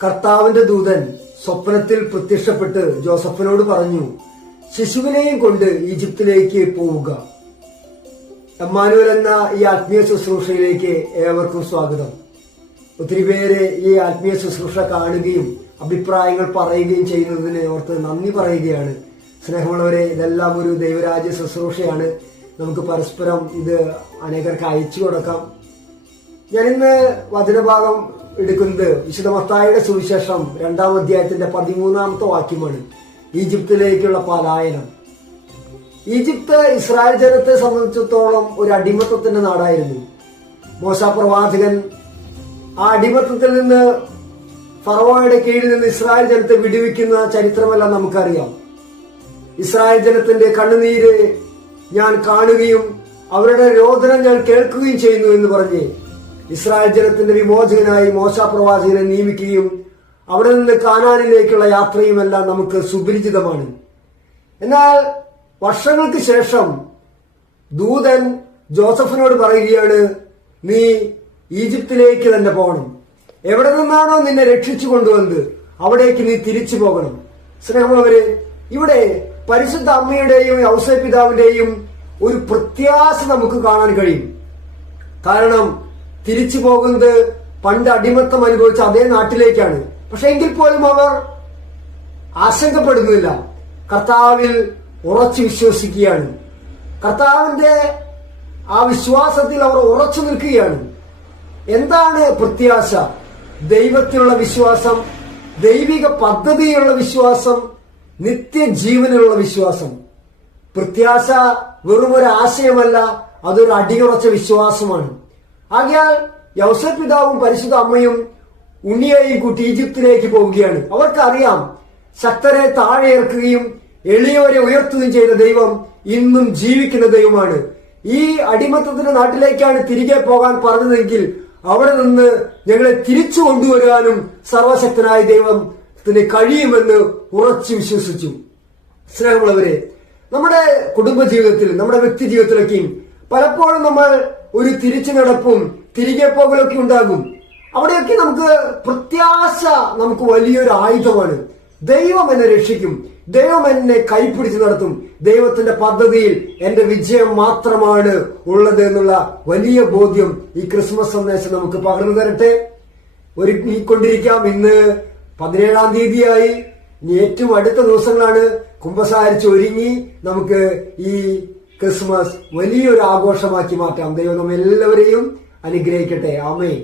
കർത്താവിന്റെ ദൂതൻ സ്വപ്നത്തിൽ പ്രത്യക്ഷപ്പെട്ട് ജോസഫിനോട് പറഞ്ഞു, ശിശുവിനെയും കൊണ്ട് ഈജിപ്തിലേക്ക് പോവുക. എമ്മാനുവൽ എന്ന ഈ ആത്മീയ ശുശ്രൂഷയിലേക്ക് ഏവർക്കും സ്വാഗതം. ഒത്തിരി പേര് ഈ ആത്മീയ ശുശ്രൂഷ കാണുകയും അഭിപ്രായങ്ങൾ പറയുകയും ചെയ്യുന്നതിന് ഓർത്ത് നന്ദി പറയുകയാണ്. സ്നേഹമുള്ളവരെ, ഇതെല്ലാം ഒരു ദൈവരാജ്യ ശുശ്രൂഷയാണ്. നമുക്ക് പരസ്പരം ഇത് അനേകർക്ക് അയച്ചു കൊടുക്കാം. ഞാനിന്ന് വചനഭാഗം എടുക്കുന്നത് വിശുദ്ധ മത്തായിയുടെ സുവിശേഷം 2-ാം അധ്യായത്തിന്റെ 13-ാമത്തെ വാക്യമാണ്. ഈജിപ്തിലേക്കുള്ള പലായനം. ഈജിപ്ത് ഇസ്രായേൽ ജനത്തെ സംബന്ധിച്ചിടത്തോളം ഒരു അടിമത്തത്തിന്റെ നാടായിരുന്നു. മോശെ പ്രവാചകൻ ആ അടിമത്തത്തിൽ നിന്ന് ഫറവോയുടെ കീഴിൽ നിന്ന് ഇസ്രായേൽ ജനത്തെ വിടുവിക്കുന്ന ചരിത്രമെല്ലാം നമുക്കറിയാം. ഇസ്രായേൽ ജനത്തിന്റെ കണ്ണുനീര് ഞാൻ കാണുകയും അവരുടെ രോദനം ഞാൻ കേൾക്കുകയും ചെയ്യുന്നു എന്ന് പറഞ്ഞ് ഇസ്രായേൽ ജനത്തിന്റെ വിമോചകനായി മോശെ പ്രവാചകനെ നിയമിക്കുകയും അവിടെ നിന്ന് കാനാനിലേക്കുള്ള യാത്രയുമെല്ലാം നമുക്ക് സുപരിചിതമാണ്. എന്നാൽ വർഷങ്ങൾക്ക് ശേഷം ദൂതൻ ജോസഫിനോട് പറയുകയാണ്, നീ ഈജിപ്തിലേക്ക് തന്നെ പോകണം. എവിടെ നിന്നാണോ നിന്നെ രക്ഷിച്ചു കൊണ്ടുവന്നത് അവിടേക്ക് നീ തിരിച്ചു പോകണം. സ്നേഹമുള്ളവരെ, ഇവിടെ പരിശുദ്ധ അമ്മയുടെയും യൗസേപ്പ് പിതാവിന്റെയും ഒരു പ്രത്യാശ നമുക്ക് കാണാൻ കഴിയും. കാരണം തിരിച്ചു പോകുന്നത് പണ്ട് അടിമത്തം അനുഭവിച്ച അതേ നാട്ടിലേക്കാണ്. പക്ഷെ എങ്കിൽ പോലും അവർ ആശങ്കപ്പെടുന്നില്ല. കർത്താവിൽ ഉറച്ചു വിശ്വസിക്കുകയാണ്. കർത്താവിന്റെ ആ വിശ്വാസത്തിൽ അവർ ഉറച്ചു നിൽക്കുകയാണ്. എന്താണ് പ്രത്യാശ? ദൈവത്തിലുള്ള വിശ്വാസം, ദൈവിക പദ്ധതിയിലുള്ള വിശ്വാസം, നിത്യജീവനിലുള്ള വിശ്വാസം. പ്രത്യാശ വെറും ഒരു ആശയമല്ല, അതൊരു അടിയുറച്ച വിശ്വാസമാണ്. ആകയാൽ യൗസേപ്പ് പിതാവും പരിശുദ്ധ അമ്മയും ഉണ്ണിയെയും കൂട്ടി ഈജിപ്തിലേക്ക് പോവുകയാണ്. അവർക്കറിയാം, ശക്തരെ താഴെ ഇറക്കുകയും എളിയവരെ ഉയർത്തുകയും ചെയ്ത ദൈവം ഇന്നും ജീവിക്കുന്ന ദൈവമാണ്. ഈ അടിമത്തത്തിന്റെ നാട്ടിലേക്കാണ് തിരികെ പോകാൻ പറഞ്ഞതെങ്കിൽ അവിടെ നിന്ന് ഞങ്ങളെ തിരിച്ചു കൊണ്ടുവരാനും സർവശക്തനായ ദൈവത്തിന് കഴിയുമെന്ന് ഉറച്ചു വിശ്വസിച്ചു. സ്നേഹമുള്ളവരെ, നമ്മുടെ കുടുംബജീവിതത്തിൽ, നമ്മുടെ വ്യക്തി ജീവിതത്തിലൊക്കെയും പലപ്പോഴും നമ്മൾ ഒരു തിരിച്ചു നടപ്പും തിരികെ പോകലൊക്കെ ഉണ്ടാകും. അവിടെയൊക്കെ നമുക്ക് പ്രത്യാശ നമുക്ക് വലിയൊരു ആയുധമാണ്. ദൈവം എന്നെ രക്ഷിക്കും, ദൈവം എന്നെ കൈപ്പിടിച്ച് നടത്തും, ദൈവത്തിന്റെ പദ്ധതിയിൽ എന്റെ വിജയം മാത്രമാണ് ഉള്ളത് എന്നുള്ള വലിയ ബോധ്യം ഈ ക്രിസ്മസ് സന്ദേശം നമുക്ക് പകർന്നു തരട്ടെ. ഒരുങ്ങിക്കൊണ്ടിരിക്കാം. ഇന്ന് 17-ാം തീയതിയായി. ഇനി ഏറ്റവും അടുത്ത ദിവസങ്ങളാണ്. കുമ്പസാരിച്ച് ഒരുങ്ങി നമുക്ക് ഈ ക്രിസ്മസ് വലിയൊരു ആഘോഷമാക്കി മാറ്റാം. ദൈവം നമ്മെല്ലാവരെയും അനുഗ്രഹിക്കട്ടെ. ആമേൻ.